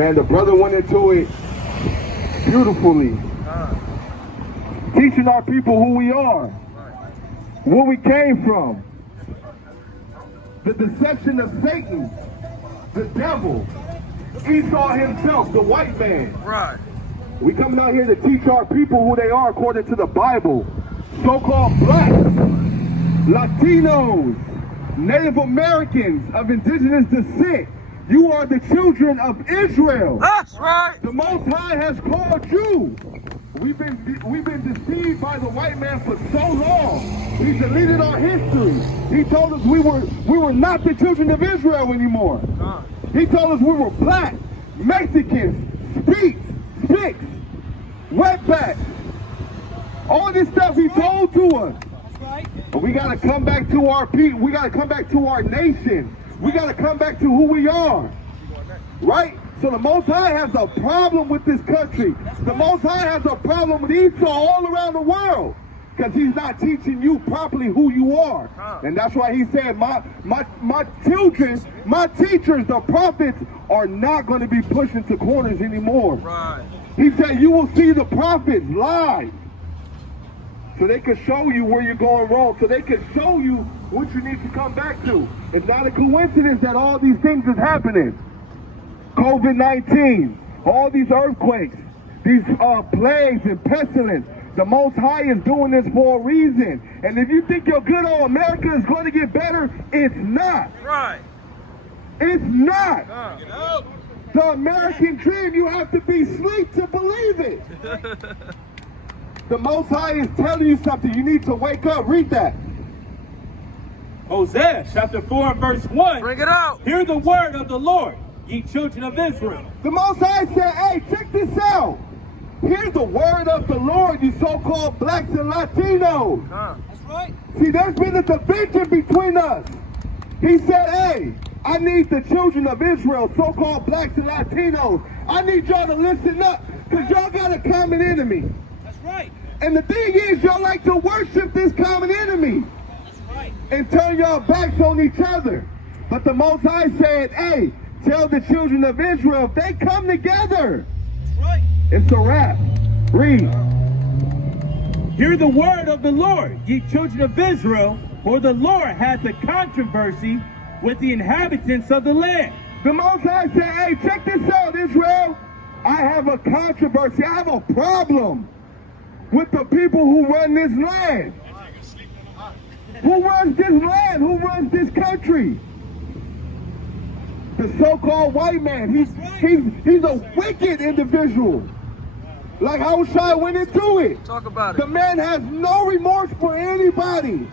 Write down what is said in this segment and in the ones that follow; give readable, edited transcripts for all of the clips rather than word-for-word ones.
Man, the brother went into it beautifully. Teaching our people who we are, where we came from, the deception of Satan, the devil, Esau himself, the white man. Right. We coming out here to teach our people who they are according to the Bible. So-called blacks, Latinos, Native Americans of indigenous descent. You are the children of Israel. That's right. The Most High has called you. We've been deceived by the white man for so long. He deleted our history. He told us we were not the children of Israel anymore. He told us we were black, Mexicans, Spicks, wetbacks. All this stuff he told to us. That's right. But we gotta come back to our people. We gotta come back to our nation. We gotta come back to who we are. Right? So the Most High has a problem with this country. The Most High has a problem with Esau all around the world. Because he's not teaching you properly who you are. And that's why he said, my children, my teachers, the prophets, are not going to be pushed into corners anymore. Right. He said, you will see the prophets live. So they can show you where you're going wrong. So they can show you what you need to come back to. It's not a coincidence that all these things is happening. COVID-19, all these earthquakes, these plagues and pestilence. The Most High is doing this for a reason. And if you think your good old America is going to get better, it's not. Right. It's not. Get out. The American dream, you have to be asleep to believe it. The Most High is telling you something. You need to wake up. Read that. Hosea chapter 4 and verse 1. Bring it out. Hear the word of the Lord, ye children of Israel. The Most High said, hey, check this out. Hear the word of the Lord, you so-called blacks and Latinos. That's right. See, there's been a division between us. He said, hey, I need the children of Israel, so-called blacks and Latinos. I need y'all to listen up, because y'all got a common enemy. That's right. And the thing is, y'all like to worship this common enemy. That's right. And turn y'all backs on each other. But the Most High said, hey, tell the children of Israel, if they come together, That's right. it's a wrap. Read. Hear the word of the Lord, ye children of Israel, for the Lord hath a controversy with the inhabitants of the land. The Most High said, hey, check this out, Israel. I have a controversy. I have a problem with the people who run this land. Who runs this land? Who runs this country? The so-called white man. He's a wicked individual. Like how Shai went into it. Talk about The it. man has no remorse for anybody.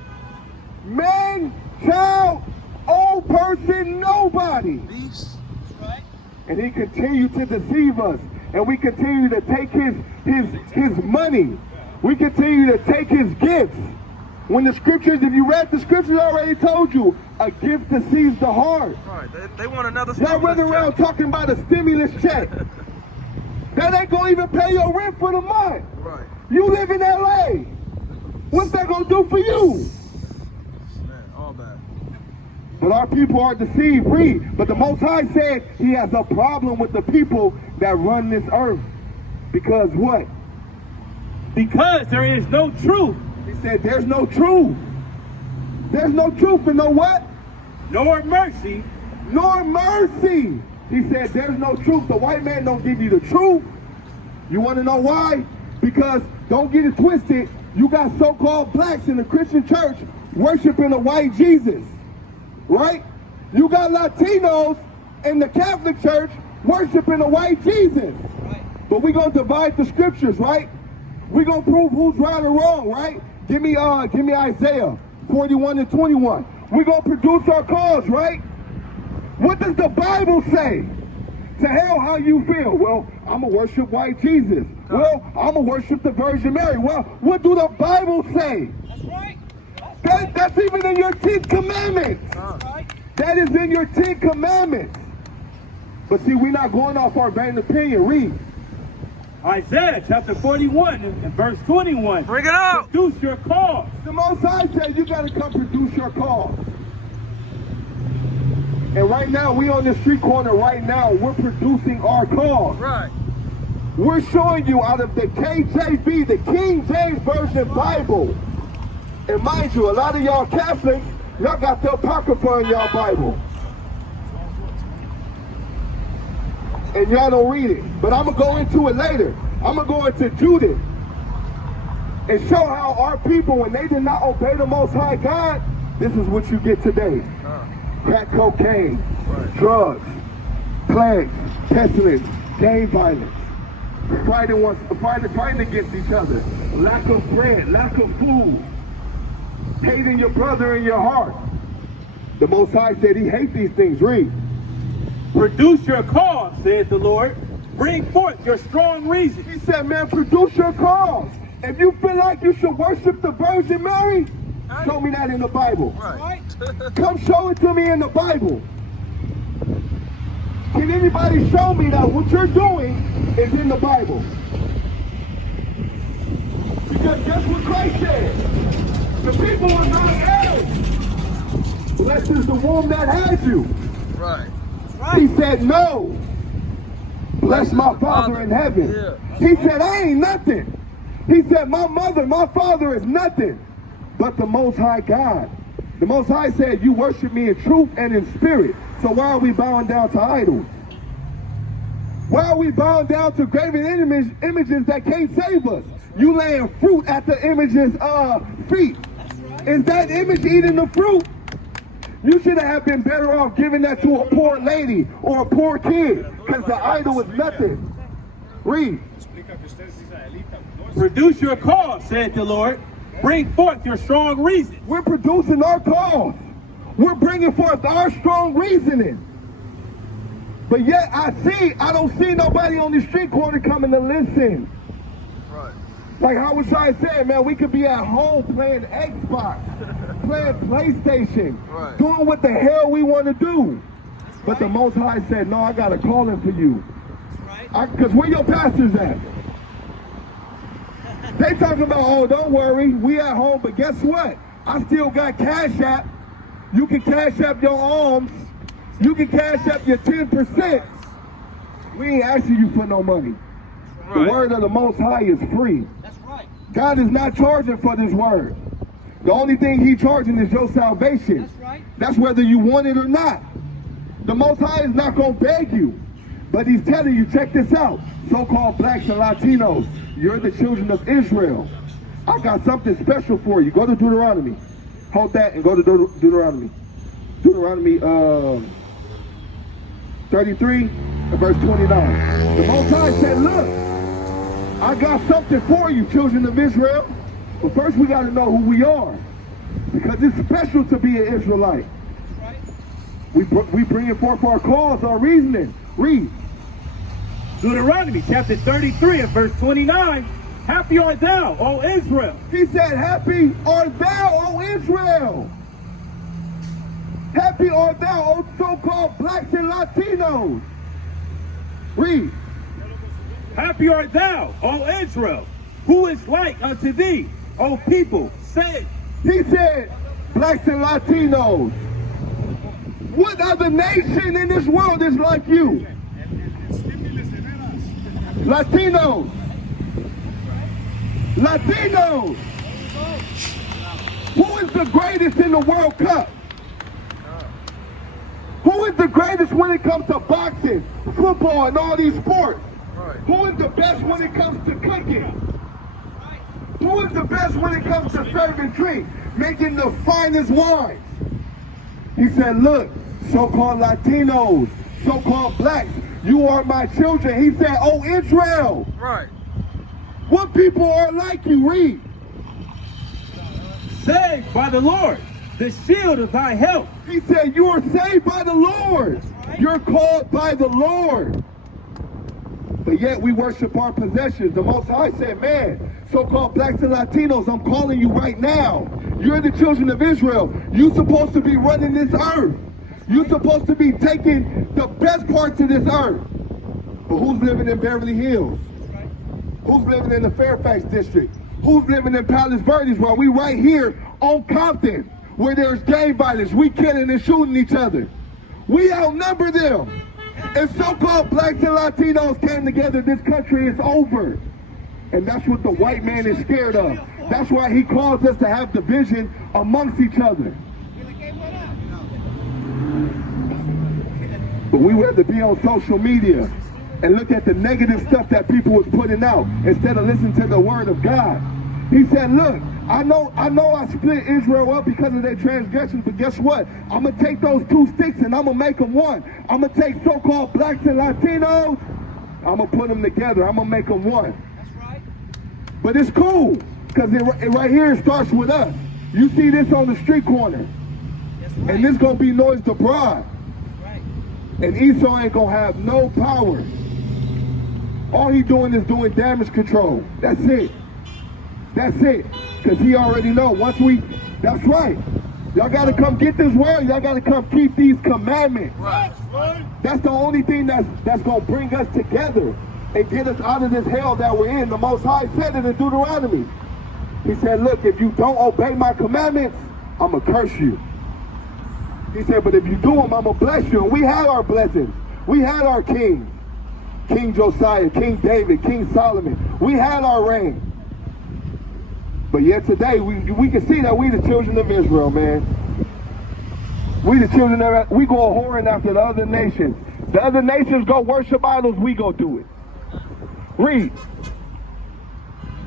Man, child, old person, nobody. Beast. And he continued to deceive us. And we continue to take his money. We continue to take his gifts. When the scriptures, if you read the scriptures, I already told you, a gift deceives the heart. Right. They want another Y'all running around talking about a stimulus check. That ain't gonna even pay your rent for the month. Right. You live in LA. What's that gonna do for you? Man, all bad. But our people are deceived. Read. But the Most High said he has a problem with the people that run this earth. Because what? Because there is no truth, He said there's no truth. There's no truth and no what? nor mercy. Nor mercy. He said there's no truth. The white man don't give you the truth. You want to know why? Because, don't get it twisted, you got so-called blacks in the Christian church worshiping a white Jesus. Right? You got Latinos in the Catholic church worshiping a white Jesus. But we're going to divide the scriptures, right? We're going to prove who's right or wrong, right? Give me Isaiah 41 and 21. We're going to produce our cause, right? What does the Bible say? To hell how you feel. Well, I'm going to worship white Jesus. Well, I'm going to worship the Virgin Mary. Well, what do the Bible say? That's right. That's even in your 10 commandments. That's right. That is in your 10 commandments. But see, we're not going off our vain opinion. Read. Isaiah chapter 41 and verse 21. Bring it out. Produce your cause. The Most High said you got to come produce your cause. And right now, we on the street corner right now, we're producing our cause. Right. We're showing you out of the KJV, the King James Version Bible. And mind you, a lot of y'all Catholics, y'all got the Apocrypha in y'all Bible. And y'all don't read it. But I'm going to go into it later. I'm going to go into Judith and show how our people, when they did not obey the Most High God, this is what you get today. Crack cocaine, drugs, plagues, pestilence, gang violence, fighting against each other, lack of bread, lack of food, hating your brother in your heart. The Most High said he hates these things. Read. Produce your cause, saith the Lord. Bring forth your strong reason. He said, man, produce your cause. If you feel like you should worship the Virgin Mary, show me that in the Bible. Right. Come show it to me in the Bible. Can anybody show me that what you're doing is in the Bible? Because guess what Christ said? The people are not heirs. Blessed is the womb that has you. Right. He said, no. Bless my Father in heaven. Yeah. He said, I ain't nothing. He said, my mother, my father is nothing but the Most High God. The Most High said, you worship me in truth and in spirit. So why are we bowing down to idols? Why are we bowing down to graven images that can't save us? You laying fruit at the image's feet. Is that image eating the fruit? You should have been better off giving that to a poor lady or a poor kid, because the idol is nothing. Read. Produce your cause, saith the Lord. Bring forth your strong reason. We're producing our cause. We're bringing forth our strong reasoning. But yet I don't see nobody on the street corner coming to listen. Right. Like how was I saying, man, we could be at home playing Xbox, playing PlayStation, Right. doing what the hell we want to do. But the Most High said, no, I got a calling for you. Because where your pastors at? They talking about, oh, don't worry, we at home, but guess what? I still got Cash App. You can Cash App your alms. You can Cash App your 10%. We ain't asking you for no money. Right. The word of the Most High is free. That's right. God is not charging for this word. The only thing He's charging is your salvation. That's right. That's whether you want it or not. The Most High is not going to beg you. But He's telling you, check this out. So-called blacks and Latinos, you're the children of Israel. I got something special for you. Go to Deuteronomy. Hold that and go to Deuteronomy. Deuteronomy 33 and verse 29. The Most High said, look, I got something for you, children of Israel. But first we got to know who we are. Because it's special to be an Israelite. We bring it forth our cause, our reasoning. Read. Deuteronomy chapter 33 and verse 29. Happy art thou, O Israel. He said, happy art thou, O Israel. Happy art thou, O so-called blacks and Latinos. Read. Happy art thou, O Israel. Who is like unto thee, O people, say it. He said, blacks and Latinos. What other nation in this world is like you? Latinos. Latinos. Who is the greatest in the World Cup? Who is the greatest when it comes to boxing, football, and all these sports? Right. Who is the best when it comes to cooking? Who is the best when it comes to serving drink, making the finest wines? He said, look, so-called Latinos, so-called blacks, you are my children. He said, oh, Israel. Right. What people are like you? Read. Saved by the Lord, the shield of thy help. He said, you are saved by the Lord. You're called by the Lord. But yet we worship our possessions. The Most High said, man, so-called blacks and Latinos, I'm calling you right now. You're the children of Israel. You're supposed to be running this earth. You're supposed to be taking the best parts of this earth. But who's living in Beverly Hills? Who's living in the Fairfax district? Who's living in Palos Verdes while we right here on Compton, where there's gang violence, we killing and shooting each other? We outnumber them. If so-called blacks and Latinos came together, this country is over. And that's what the white man is scared of. That's why he calls us to have division amongst each other. But we rather be on social media and look at the negative stuff that people was putting out instead of listening to the word of God. He said, look, I know I split Israel up because of their transgressions, but guess what? I'm going to take those two sticks and I'm going to make them one. I'm going to take so-called blacks and Latinos, I'm going to put them together. I'm going to make them one. That's right. But it's cool because it right here starts with us. You see this on the street corner. That's right. And this going to be noised abroad. That's right. And Esau ain't going to have no power. All he doing is doing damage control. That's it. That's it. Because he already know once that's right. Y'all got to come get this word. Y'all got to come keep these commandments. Right. That's the only thing that's going to bring us together and get us out of this hell that we're in. The Most High said it in Deuteronomy. He said, look, if you don't obey my commandments, I'm going to curse you. He said, but if you do them, I'm going to bless you. And we had our blessings. We had our kings. King Josiah, King David, King Solomon. We had our reign. But yet today, we can see that we the children of Israel, man. We the children of, we go whoring after the other nations. The other nations go worship idols, we go do it. Read.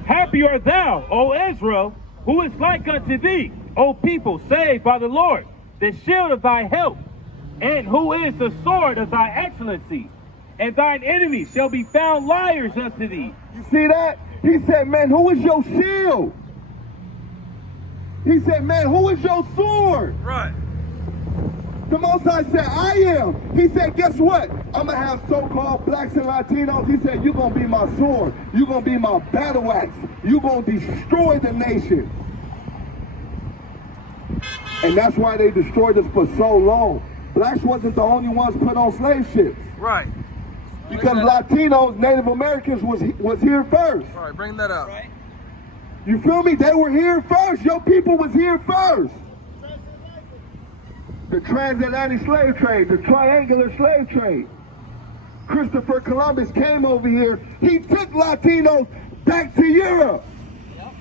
Happy art thou, O Israel, who is like unto thee, O people saved by the Lord, the shield of thy help, and who is the sword of thy excellency. And thine enemies shall be found liars unto thee. You see that? He said, man, who is your shield? He said, man, who is your sword? Right. The Most High said, I am. He said, guess what? I'm going to have so-called blacks and Latinos. He said, you're going to be my sword. You're going to be my battle axe. You're going to destroy the nation. And that's why they destroyed us for so long. Blacks wasn't the only ones put on slave ships. Right. Because Latinos, Native Americans was here first. All right, bring that up. Right. You feel me? They were here first. Your people was here first. The transatlantic slave trade, the triangular slave trade. Christopher Columbus came over here. He took Latinos back to Europe. Yep.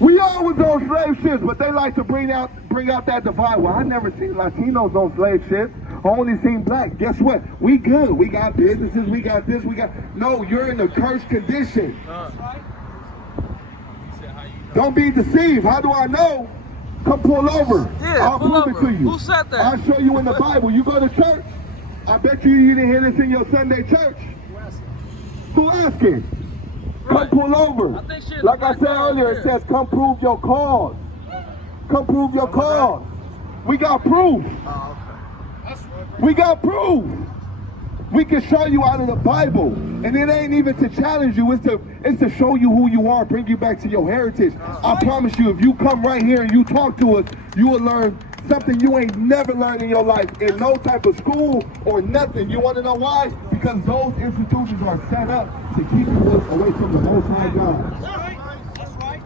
We all was on slave ships, but they like to bring out that divide. Well, I never seen Latinos on slave ships. I only seen blacks. Guess what? We good. We got businesses. We got this. We got. No, you're in a cursed condition. That's right. Don't be deceived. How do I know? Come pull over. Yeah, I'll pull prove over. it to you. Who said that? I'll show you in the Bible. You go to church. I bet you didn't hear this in your Sunday church. Who asking? Come Right. pull over. I think shit Like I right said down earlier, it here. says come prove your cause. Come prove your cause. We got proof. Oh, We got proof. We can show you out of the Bible. And it ain't even to challenge you. It's to show you who you are, bring you back to your heritage. I promise you, if you come right here and you talk to us, you will learn something you ain't never learned in your life in no type of school or nothing. You want to know why? Because those institutions are set up to keep you away from the Most High God. That's right. That's right.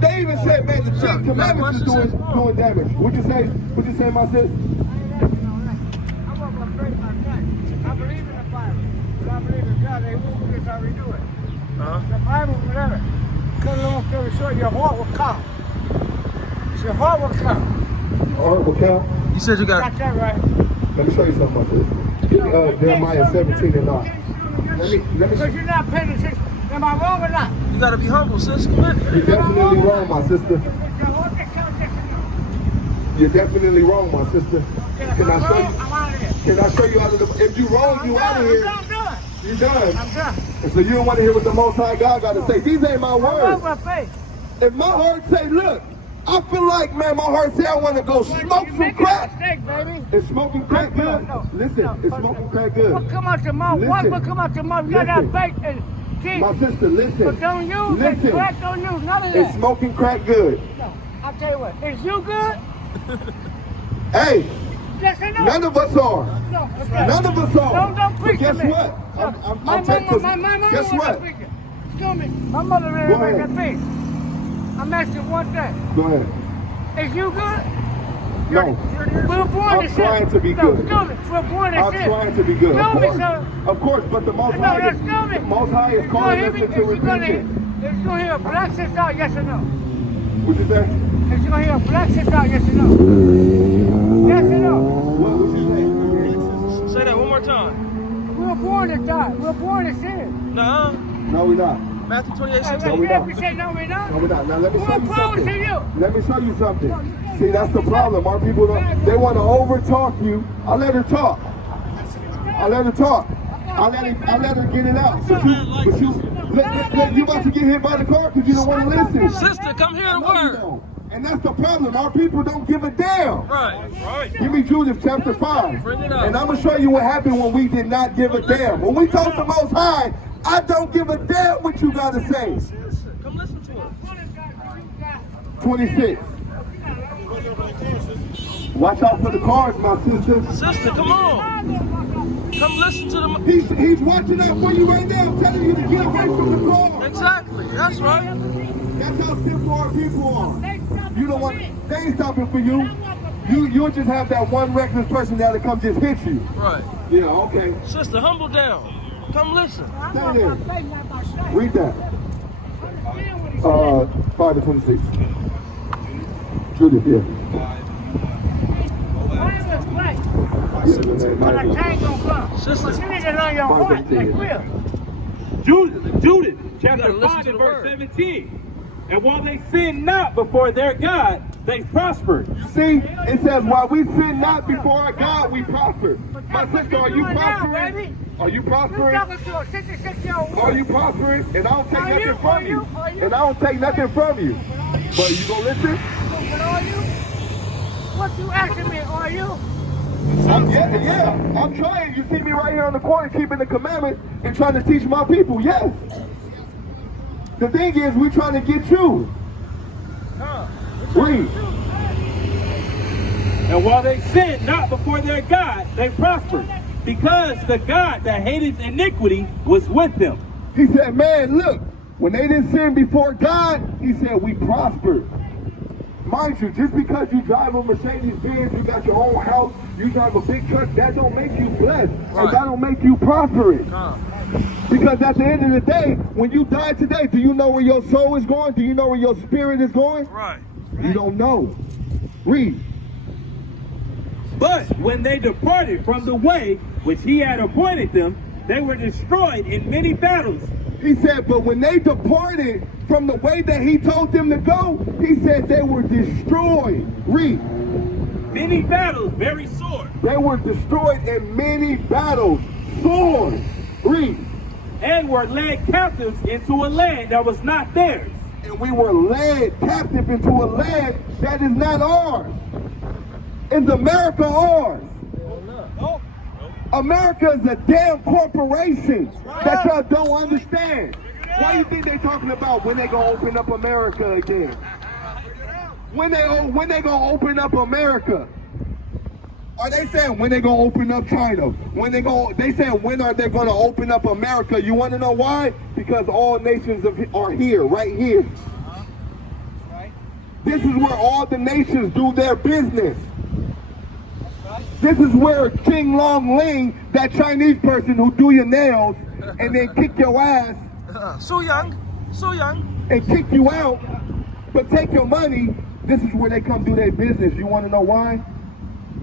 They even said, man, the Ten Commandments is doing damage. What'd you say, my sis? I believe in the Bible, but I believe in God. They won't do this how we do it. The Bible, whatever. Cut a long story short, your heart will count. Your heart will count. All right, well, Cal, you said you got. Got that right. let me show you something, my sis. Give me Jeremiah 17 and 9. Let me Because you're not paying attention. Am I wrong or not? You gotta be humble, sis. Come on. You're definitely wrong, my sister. You're definitely wrong, my sister. Can I show you? I'm out of here. Can I show you out of the? If you wrong, you out of here. I'm done. You done. I'm done. And so you don't want to hear what the Most High God got to say. These ain't my I'm words. my faith. If my heart say, look, I feel like, man, my heart say I want to go smoke some crack. Mistake, baby. Is smoking crack good? No. Listen, is smoking crack good? What come out your mouth? Listen. What come out your mouth? You got that Listen. faith and Jesus. My sister, listen. But don't use it. Listen. Crack don't use none of Is that. smoking crack good? No. I'll tell you what. Is you good? Hey, Yes or no? none of us are. No. Okay. None of us are. Don't But preach guess to me. what? My I'm telling mama guess was what? a preacher. Excuse me. My mother really Go make ahead. a peace. I'm asking one thing. Go ahead. Is you good? No. We're born I'm to sin. trying to be No, good. excuse me. We're born to I'm sin. trying to be good. Excuse me, sir. Of course, but the Most No, High that's is, excuse me. the Most High is Is calling you us gonna into hear- is you gonna repentance. is you gonna hear a black sister out, yes or no? What you say? Is you gonna hear a black sister out, yes or no? Yes or no? What you say? Say that one more time. We were born to die. We were born to sin. Nah. No, we're not. Matthew 28, Hey, 16. we don't. we say no, we're not. No, we're not. Now let me We're show you opposed to something. you. Let me show you something. See, that's the problem. Our people don't. They want to overtalk you. I let her talk. I let her talk. I let her get it out. But you about to get hit by the car because you don't want to listen. Sister, come hear the No, you word. don't. And that's the problem. Our people don't give a damn. Right. Give me Judith chapter 5. Bring it up. And I'm going to show you what happened when we did not give a damn. When we told the Most High, I don't give a damn what you got to say. Come listen to it. 26. Watch out for the cars, my sister. Sister, come on. Come listen to the... He's watching out for you right now, telling you to get away from the car. Exactly. That's right. That's how simple our people are. You don't want, they ain't stopping for you. You'll just have that one reckless person that'll come just hit you. Right. Yeah, okay. Sister, humble down. Come listen. Stay there. Read that. 5 to 26. Judith, yeah. But a change gonna come. Sister. But you need to learn your heart. That's real. Judas, You chapter gotta listen 5 to and the verse word. 17. And while they sinned not before their God, they prospered. You see, it says, while we sin not before our God, we prosper. My sister, are you prospering? Are you You're prospering? talking to a 66-year-old Are woman. you prospering? And I don't take Are nothing you? from Are you. you? Are you? And I don't take nothing from you. But you gonna listen? But are you? What you asking me? Are you? Yeah. I'm trying. You see me right here on the corner keeping the commandments and trying to teach my people. Yes. The thing is, we're trying to get you. Read. And while they sinned not before their God, they prospered, because the God that hated iniquity was with them. He said, man, look, when they didn't sin before God, he said, we prospered. Mind you, just because you drive a Mercedes-Benz, you got your own house, you drive a big truck, that don't make you blessed. Right. And that don't make you prosperous. Come. Because at the end of the day, when you die today, do you know where your soul is going? Do you know where your spirit is going? Right. You don't know. Read. But when they departed from the way which he had appointed them, they were destroyed in many battles. He said, but when they departed from the way that he told them to go, he said they were destroyed. Read. Many battles, very sore. They were destroyed in many battles. Swords. Read. And were led captives into a land that was not theirs. And we were led captive into a land that is not ours. Is America ours? America is a damn corporation that y'all don't understand. Why do you think they're talking about when they gonna open up America again? When they gonna open up America? Are they saying when they gonna open up China? They saying when are they gonna open up America? You wanna know why? Because all nations are here, right here. This is where all the nations do their business. This is where King Long Ling, that Chinese person who do your nails and then kick your ass So young. and kick you out, but take your money, this is where they come do their business. You want to know why?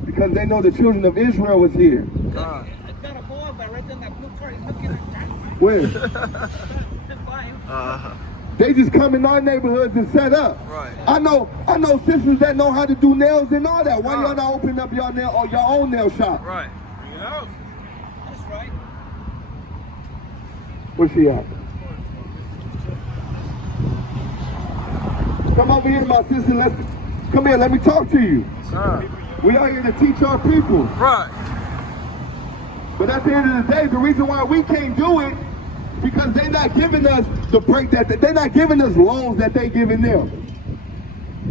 Because they know the children of Israel is here. I got a boy, but right there in that blue car, he's looking at that. Where? They just come in our neighborhoods and set up. Right. I know sisters that know how to do nails and all that. Why y'all not open up your nail or your own nail shop? Right. That's right. Where's she at? Come over here, my sister. Come here. Let me talk to you. We are here to teach our people. Right. But at the end of the day, the reason why we can't do it, because they're not giving us the break they're not giving us loans that they giving them.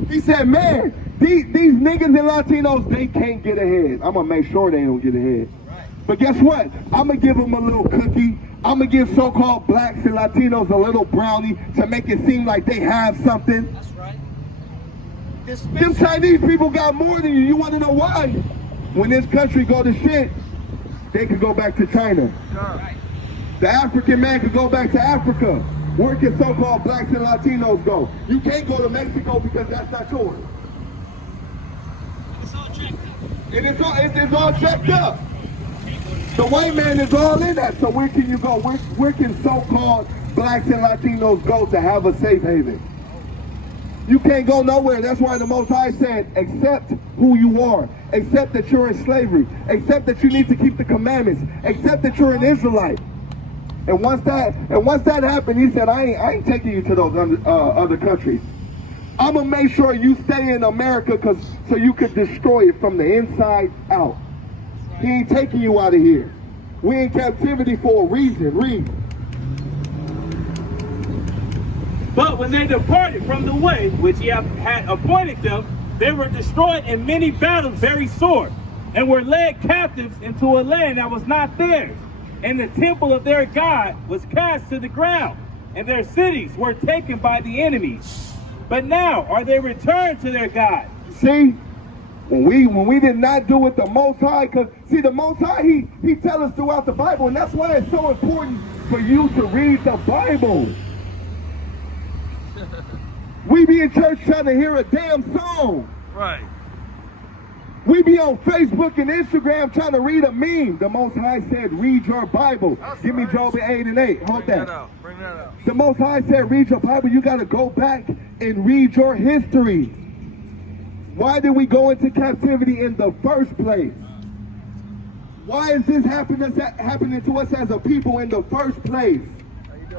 He said, man, these niggas and Latinos, they can't get ahead. I'm gonna make sure they don't get ahead. Right. But guess what? I'm gonna give them a little cookie. I'm gonna give so-called blacks and Latinos a little brownie to make it seem like they have something. That's right. Them Chinese people got more than you. You want to know why? When this country go to shit, they could go back to China. The African man could go back to Africa. Where can so-called blacks and Latinos go? You can't go to Mexico because that's not yours. It's all checked up. And it's all checked up. The white man is all in that. So where can you go? Where can so-called blacks and Latinos go to have a safe haven? You can't go nowhere. That's why the Most High said, accept who you are. Accept that you're in slavery. Accept that you need to keep the commandments. Accept that you're an Israelite. And once that happened, he said, I ain't taking you to those other countries. I'm gonna make sure you stay in America so you could destroy it from the inside out. He ain't taking you out of here. We in captivity for a reason. Read. But when they departed from the way which he had appointed them, they were destroyed in many battles very sore, and were led captives into a land that was not theirs. And the temple of their God was cast to the ground, and their cities were taken by the enemies. But now are they returned to their God. See, when we did not do it the Most High, because see, the Most High, he tells us throughout the Bible, and that's why it's so important for you to read the Bible. We be in church trying to hear a damn song. Right. We be on Facebook and Instagram trying to read a meme. The Most High said, read your Bible. Give me Job 8:8. Hold that. Bring that out. The Most High said, read your Bible. You got to go back and read your history. Why did we go into captivity in the first place? Why is this happening to us as a people in the first place?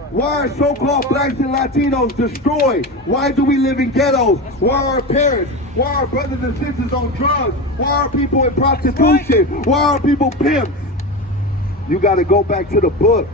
Why are so-called blacks and Latinos destroyed? Why do we live in ghettos? Why are our parents? Why are brothers and sisters on drugs? Why are people in prostitution? Why are people pimps? You got to go back to the book.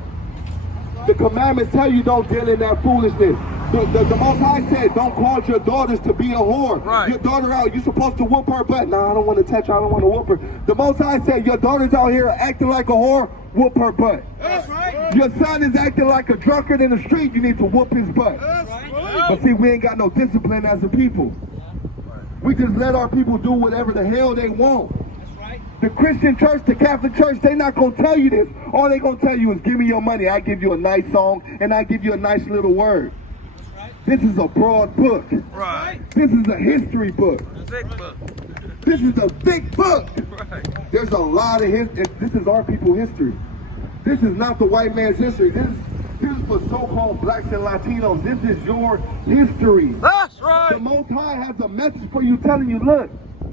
The commandments tell you don't deal in that foolishness. The Most High said don't cause your daughters to be a whore. Right. Your daughter out, you're supposed to whoop her butt. No, I don't want to touch her. I don't want to whoop her. The Most High said your daughter's out here acting like a whore, whoop her butt. That's right. Your son is acting like a drunkard in the street, you need to whoop his butt. That's right. But see, we ain't got no discipline as a people. We just let our people do whatever the hell they want. That's right. The Christian church, the Catholic church, they not going to tell you this. All they going to tell you is give me your money. I give you a nice song and I give you a nice little word. That's right. This is a broad book. Right. This is a history book. Thick book. This is a thick book. Right. There's a lot of history. This is our people's history. This is not the white man's history. This is for so-called blacks and Latinos. This is your history. That's The right. Most High has a message for you telling you, look,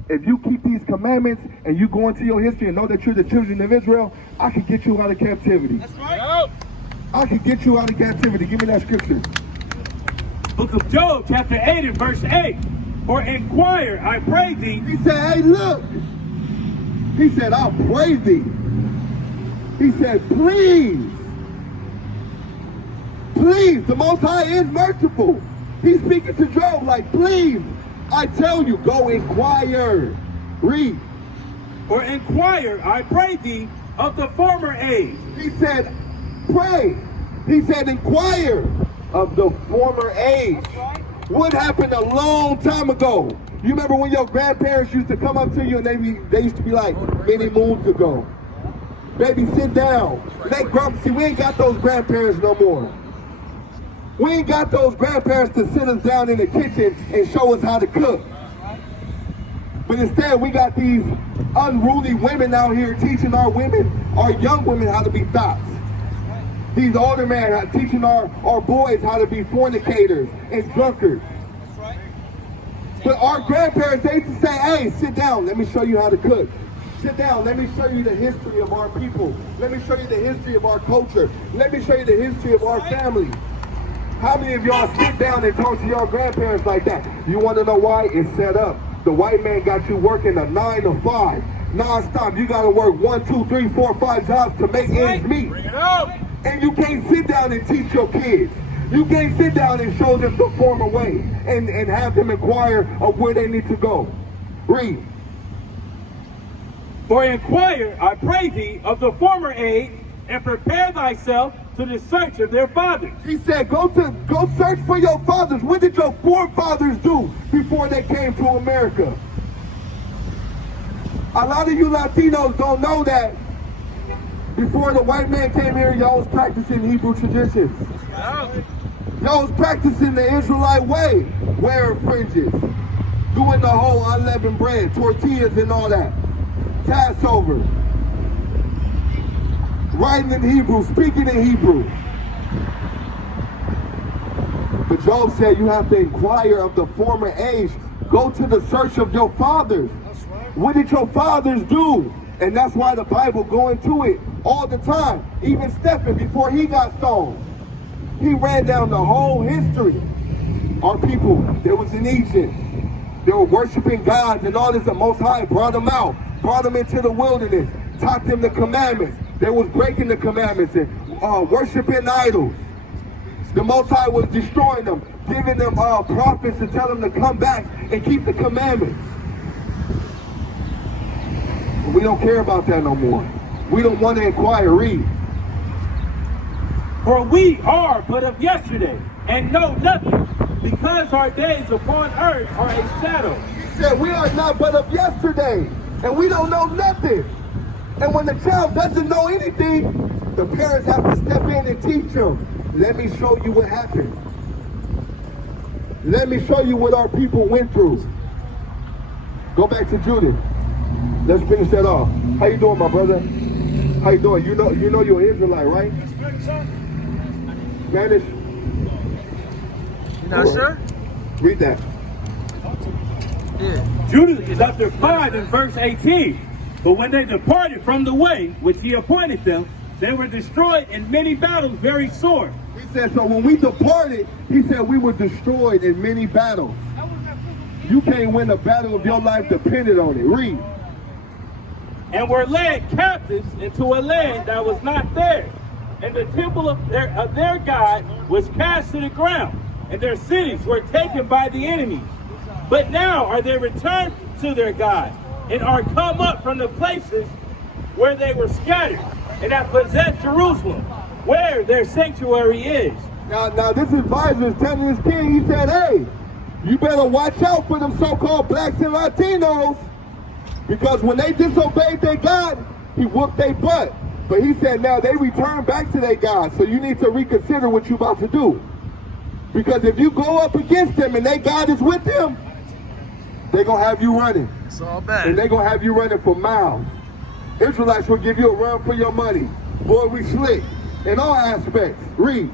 if you keep these commandments and you go into your history and know that you're the children of Israel, I can get you out of captivity. That's right. I can get you out of captivity. Give me that scripture. Book of Job, chapter 8 and verse 8. For inquire, I pray thee. He said, hey, look. He said, I'll pray thee. He said, please. Please. The Most High is merciful. He's speaking to Job like, please. I tell you, go inquire. Read. For inquire, I pray thee, of the former age. He said, pray. He said, inquire of the former age. What happened a long time ago? You remember when your grandparents used to come up to you and they used to be like, many moons ago. Baby, sit down. They grumpy. See, we ain't got those grandparents no more. We ain't got those grandparents to sit us down in the kitchen and show us how to cook. But instead, we got these unruly women out here teaching our women, our young women, how to be thots. These older men are teaching our boys how to be fornicators and drunkards. That's right. But our grandparents, they used to say, hey, sit down, let me show you how to cook. Sit down, let me show you the history of our people. Let me show you the history of our culture. Let me show you the history of our family. How many of y'all sit down and talk to your grandparents like that? You want to know why? It's set up. The white man got you working a 9 to 5. Non-stop. You got to work 1, 2, 3, 4, 5 jobs to make ends meet. Bring it out. And you can't sit down and teach your kids. You can't sit down and show them the former way and have them inquire of where they need to go. Read. For inquire, I pray thee, of the former age, and prepare thyself to the search of their fathers. He said, go search for your fathers. What did your forefathers do before they came to America? A lot of you Latinos don't know that before the white man came here, y'all was practicing Hebrew traditions. Y'all was practicing the Israelite way, wearing fringes, doing the whole unleavened bread, tortillas and all that. Passover. Writing in Hebrew, speaking in Hebrew. But Job said you have to inquire of the former age. Go to the search of your fathers. What did your fathers do? And that's why the Bible go into it all the time. Even Stephen, before he got stoned, he ran down the whole history. Our people, they was in Egypt. They were worshiping gods and all this. The Most High brought them out, brought them into the wilderness, taught them the commandments. They was breaking the commandments and worshiping idols. The Most High was destroying them, giving them prophets to tell them to come back and keep the commandments. But we don't care about that no more. We don't want to inquire, read. For we are but of yesterday, and know nothing, because our days upon earth are a shadow. He said we are not but of yesterday, and we don't know nothing. And when the child doesn't know anything, the parents have to step in and teach them. Let me show you what happened. Let me show you what our people went through. Go back to Judith. Let's finish that off. How you doing, my brother? How you doing? You know you're an Israelite, right? Spanish? You not sure? Read that. Yeah. Judah is up to 5 in verse 18. But when they departed from the way which he appointed them, they were destroyed in many battles very sore. He said, so when we departed, he said we were destroyed in many battles. You can't win a battle if your life depended on it. Read. And were led captives into a land that was not theirs. And the temple of their God was cast to the ground, and their cities were taken by the enemies. But now are they returned to their God, and are come up from the places where they were scattered, and have possessed Jerusalem, where their sanctuary is. Now this advisor is telling his king, he said, hey, you better watch out for them so-called blacks and Latinos, because when they disobeyed their God, he whooped their butt. But he said now they return back to their God, so you need to reconsider what you're about to do. Because if you go up against them and their God is with them, they're going to have you running. It's all bad. And they're going to have you running for miles. Israelites will give you a run for your money. Boy, we slick in all aspects. Read.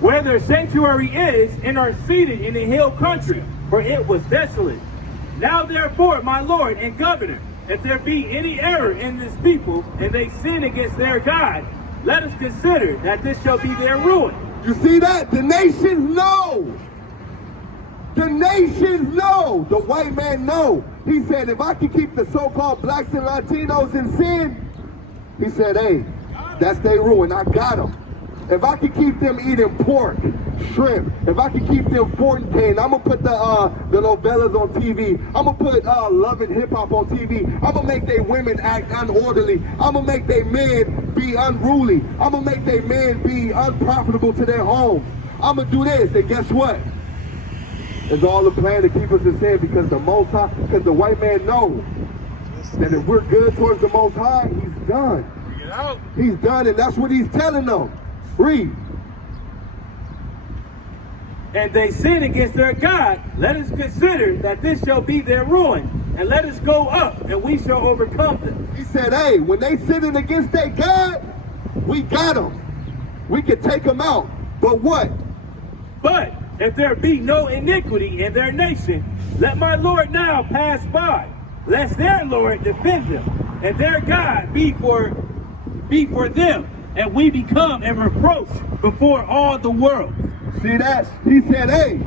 Where their sanctuary is, and are seated in the hill country, for it was desolate. Now therefore, my Lord and Governor, if there be any error in this people, and they sin against their God, let us consider that this shall be their ruin. You see that? The nations know. The nations know. The white man know. He said, if I can keep the so-called blacks and Latinos in sin, he said, hey, that's their ruin. I got them. If I can keep them eating pork, shrimp, if I can keep them fornicating, I'm going to put the novellas on TV. I'm going to put love and hip-hop on TV. I'm going to make their women act unorderly. I'm going to make their men be unruly. I'm going to make their men be unprofitable to their homes. I'm going to do this, and guess what? It's all a plan to keep us in sin, because the Most High, because the white man knows that if we're good towards the Most High, he's done. He's done, and that's what he's telling them. Read. And they sin against their God, let us consider that this shall be their ruin, and let us go up, and we shall overcome them. He said, hey, when they sinning against their God, we got them. We can take them out. But what? But if there be no iniquity in their nation, let my Lord now pass by, lest their Lord defend them, and their God be for them, and we become a reproach before all the world. See that? He said, hey,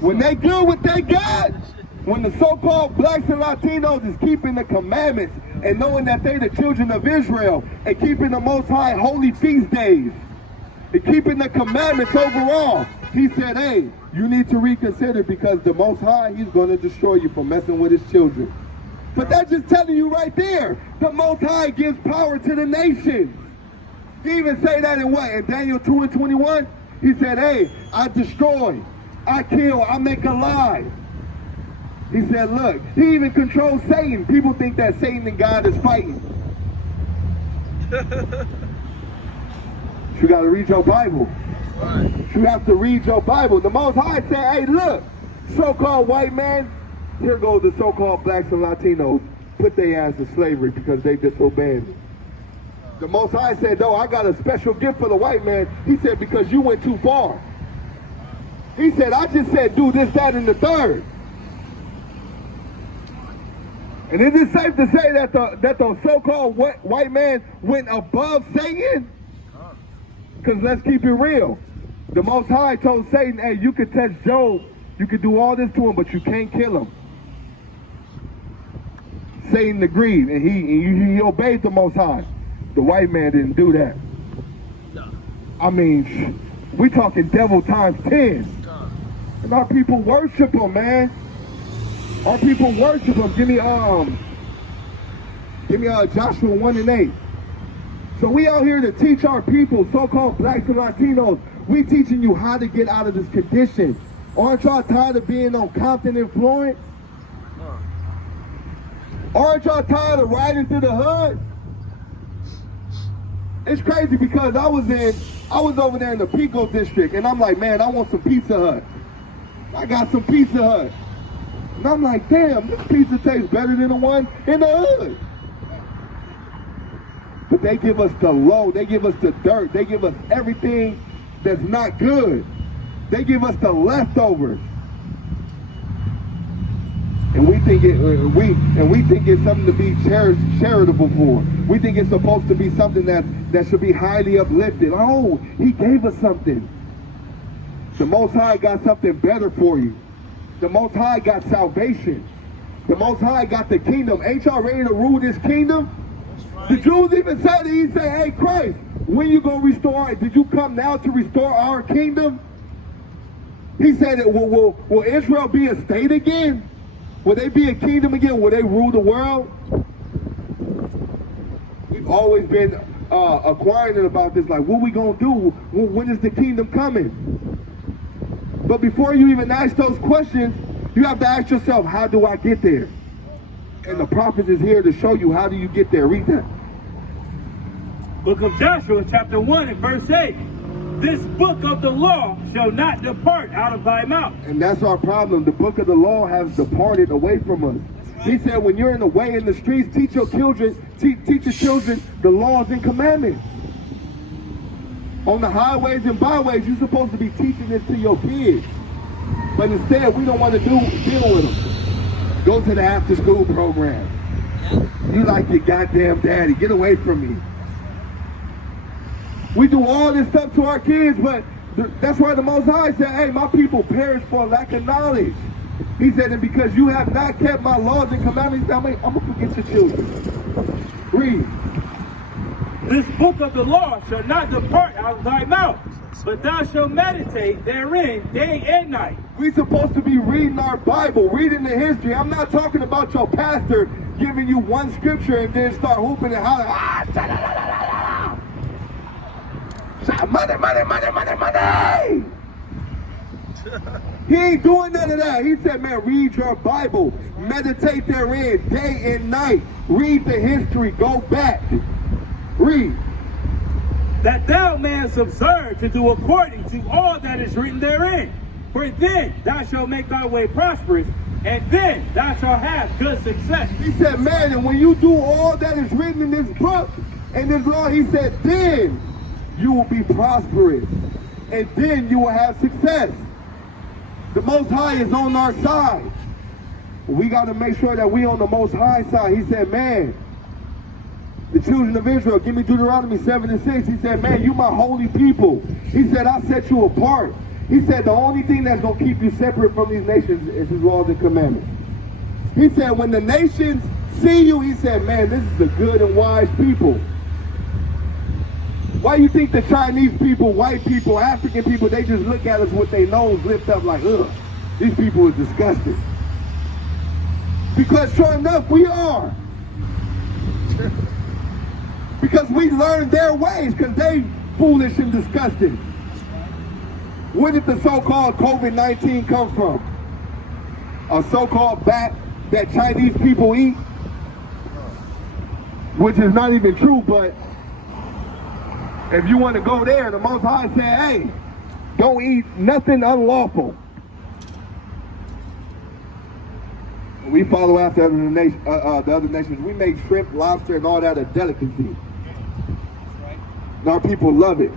when they good with their God, when the so-called blacks and Latinos is keeping the commandments and knowing that they the children of Israel and keeping the Most High holy feast days and keeping the commandments overall, he said, hey, you need to reconsider, because the Most High, he's going to destroy you for messing with his children. But that's just telling you right there, the Most High gives power to the nations. He even say that in what? In Daniel 2:21? He said, hey, I destroy, I kill, I make alive. He said, look, he even controls Satan. People think that Satan and God is fighting. You got to read your Bible. You have to read your Bible. The Most High said, hey, look, so-called white man, here goes the so-called blacks and Latinos, put their ass in slavery because they disobeyed me. The Most High said, no, I got a special gift for the white man. He said, because you went too far. He said, I just said do this, that, and the third. And is it safe to say that the so-called white man went above Satan? Because let's keep it real. The Most High told Satan, hey, you can test Job, you can do all this to him, but you can't kill him. Satan agreed, and he obeyed the Most High. The white man didn't do that. I mean, we talking devil times 10. And our people worship him, man. Our people worship him. Give me Joshua 1:8. So we out here to teach our people, so-called blacks and Latinos, we teaching you how to get out of this condition. Aren't y'all tired of being on Compton and Florence? Aren't y'all tired of riding through the hood? It's crazy because I was over there in the Pico district, and I'm like, man, I want some Pizza Hut. I got some Pizza Hut. And I'm like, damn, this pizza tastes better than the one in the hood. But they give us the low, they give us the dirt, they give us everything that's not good. They give us the leftovers. And we think it's something to be charitable for. We think it's supposed to be something that should be highly uplifted. Oh, he gave us something. The Most High got something better for you. The Most High got salvation. The Most High got the kingdom. Ain't y'all ready to rule this kingdom? The Jews even said it. He said, hey, Christ, when you going to restore? Did you come now to restore our kingdom? He said, will Israel be a state again? Will they be a kingdom again? Will they rule the world? We've always been acquiring about this, like, what we going to do? When is the kingdom coming? But before you even ask those questions, you have to ask yourself, how do I get there? And the prophet is here to show you how do you get there. Read that. Book of Joshua, chapter 1 and verse 8. This book of the law shall not depart out of thy mouth. And that's our problem. The book of the law has departed away from us. He said, when you're in the way in the streets, teach your children the laws and commandments. On the highways and byways, you're supposed to be teaching this to your kids. But instead, we don't want to deal with them. Go to the after school program. You like your goddamn daddy. Get away from me. We do all this stuff to our kids, but that's why the Most High said, hey, my people perish for lack of knowledge. He said, and because you have not kept my laws and commandments, I'm going to forget your children. Read. This book of the law shall not depart out of thy mouth, but thou shalt meditate therein day and night. We're supposed to be reading our Bible, reading the history. I'm not talking about your pastor giving you one scripture and then start hooping and hollering, money, money, money, money, money. He ain't doing none of that. He said, man, read your Bible. Meditate therein day and night. Read the history. Go back. Read. That thou mayest observe to do according to all that is written therein. For then thou shalt make thy way prosperous, and then thou shalt have good success. He said, man, and when you do all that is written in this book and this law, he said, then you will be prosperous, and then you will have success. The Most High is on our side. We got to make sure that we on the Most High side. He said, man, the children of Israel, give me Deuteronomy 7:6. He said, man, you my holy people. He said, I set you apart. He said, the only thing that's going to keep you separate from these nations is his laws and commandments. He said, when the nations see you, he said, man, this is a good and wise people. Why you think the Chinese people, white people, African people, they just look at us with their nose lift up like, ugh, these people are disgusting. Because sure enough, we are. Because we learned their ways, because they foolish and disgusting. Where did the so-called COVID-19 come from? A so-called bat that Chinese people eat? Which is not even true, but if you want to go there, the Most High said, hey, don't eat nothing unlawful. We follow after the other nations. We make shrimp, lobster, and all that a delicacy. And our people love it.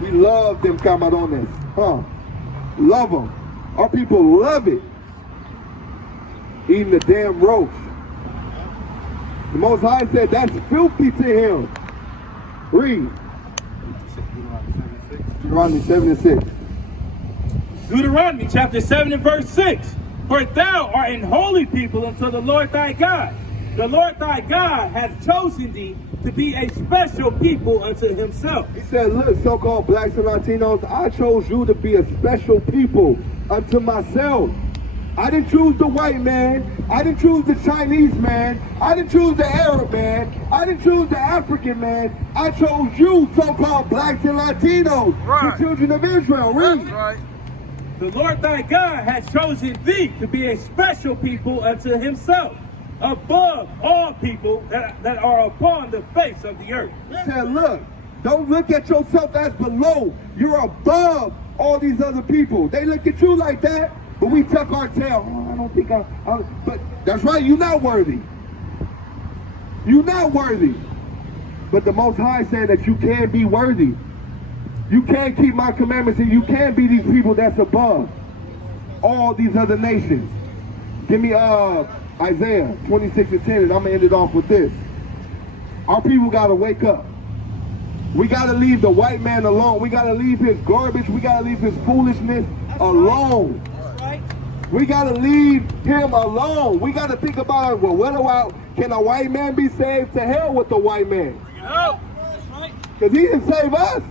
We love them camarones. Love them. Our people love it. Eating the damn roach. The Most High said that's filthy to him. Read. Deuteronomy 7 and 6. Deuteronomy chapter 7 and verse 6. For thou art an holy people unto the Lord thy God. The Lord thy God hath chosen thee to be a special people unto himself. He said, look, so-called blacks and Latinos, I chose you to be a special people unto myself. I didn't choose the white man. I didn't choose the Chinese man. I didn't choose the Arab man. I didn't choose the African man. I chose you, so-called blacks and Latinos, Right. the children of Israel. Read. That's right. The Lord thy God hath chosen thee to be a special people unto himself, above all people that are upon the face of the earth. He said, look, don't look at yourself as below. You're above all these other people. They look at you like that, but we tuck our tail. Oh, I don't think but that's right, you're not worthy. You're not worthy. But the Most High said that you can be worthy. You can't keep my commandments, and you can't be these people that's above all these other nations. Give me Isaiah 26 and 10, and I'm gonna end it off with this. Our people gotta wake up. We gotta leave the white man alone. We gotta leave his garbage. We gotta leave his foolishness alone. That's right. We gotta leave him alone. We gotta think about, well, can a white man be saved? To hell with the white man. No. That's right. Because he didn't save us.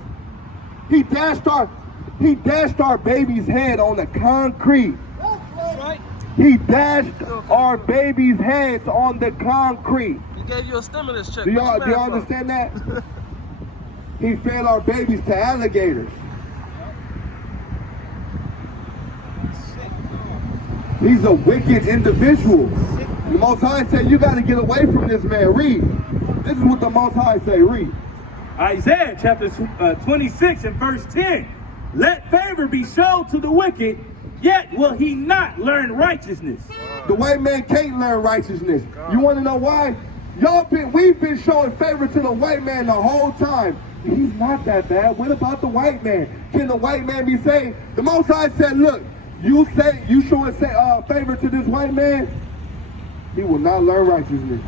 He dashed our baby's head on the concrete. That's right. He dashed our baby's heads on the concrete. He gave you a stimulus check. Do y'all What you mad for? understand that? He fed our babies to alligators. He's a wicked individual. The Most High said, you got to get away from this man. Read. This is what the Most High say. Read. Isaiah chapter 26 and verse 10. Let favor be shown to the wicked, yet will he not learn righteousness. The white man can't learn righteousness. You want to know why? We've been showing favor to the white man the whole time. He's not that bad. What about the white man? Can the white man be saved? The Most High said, look, you showing favor to this white man, he will not learn righteousness.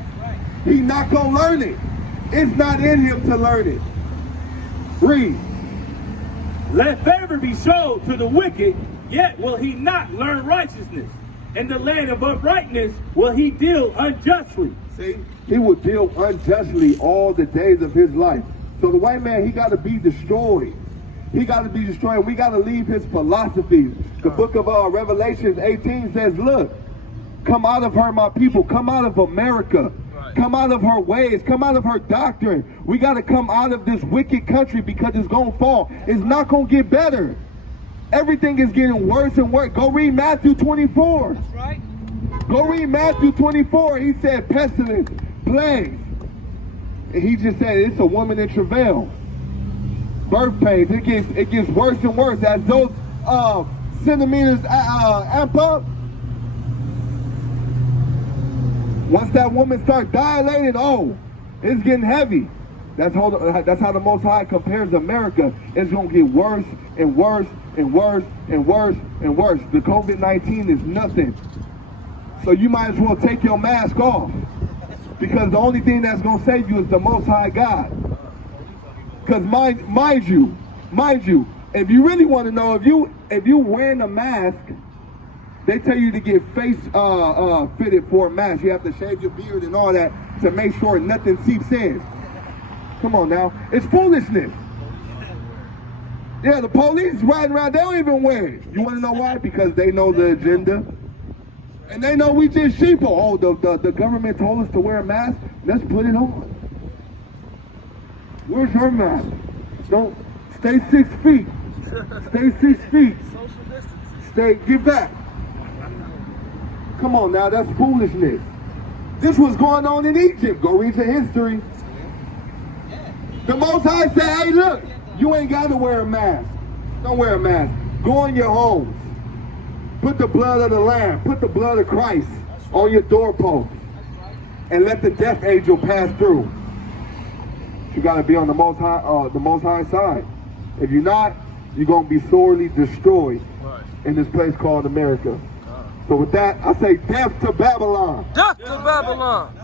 He's not going to learn it. It's not in him to learn it. Read. Let favor be shown to the wicked, yet will he not learn righteousness. In the land of uprightness will he deal unjustly. See, he will deal unjustly all the days of his life. So the white man, he got to be destroyed. He got to be destroyed. We got to leave his philosophies. The book of Revelations 18 says, look, come out of her, my people. Come out of America. Come out of her ways. Come out of her doctrine. We got to come out of this wicked country because it's going to fall. It's not going to get better. Everything is getting worse and worse. Go read Matthew 24. That's right. Go read Matthew 24. He said pestilence, plagues. And he just said it's a woman in travail. Birth pains. It gets worse and worse as those centimeters amp up. Once that woman starts dilating, oh, it's getting heavy. That's how the Most High compares America. It's going to get worse and worse and worse and worse and worse. The COVID-19 is nothing. So you might as well take your mask off. Because the only thing that's going to save you is the Most High God. Because mind you, if you really want to know, if you wearing a mask, they tell you to get face fitted for a mask. You have to shave your beard and all that to make sure nothing seeps in. Come on now. It's foolishness. Yeah, the police riding around, they don't even wear it. You want to know why? Because they know the agenda. And they know we just sheeple. Oh, the government told us to wear a mask. Let's put it on. Where's your mask? Don't stay 6 feet. Stay 6 feet. Stay. Get back. Come on now, that's foolishness. This was going on in Egypt. Go read the history. The Most High said, hey, look, you ain't got to wear a mask. Don't wear a mask. Go in your homes. Put the blood of the Lamb, put the blood of Christ on your doorpost, and let the death angel pass through. You got to be on the Most High side. If you're not, you're going to be sorely destroyed in this place called America. So with that, I say death to Babylon. Death to Babylon.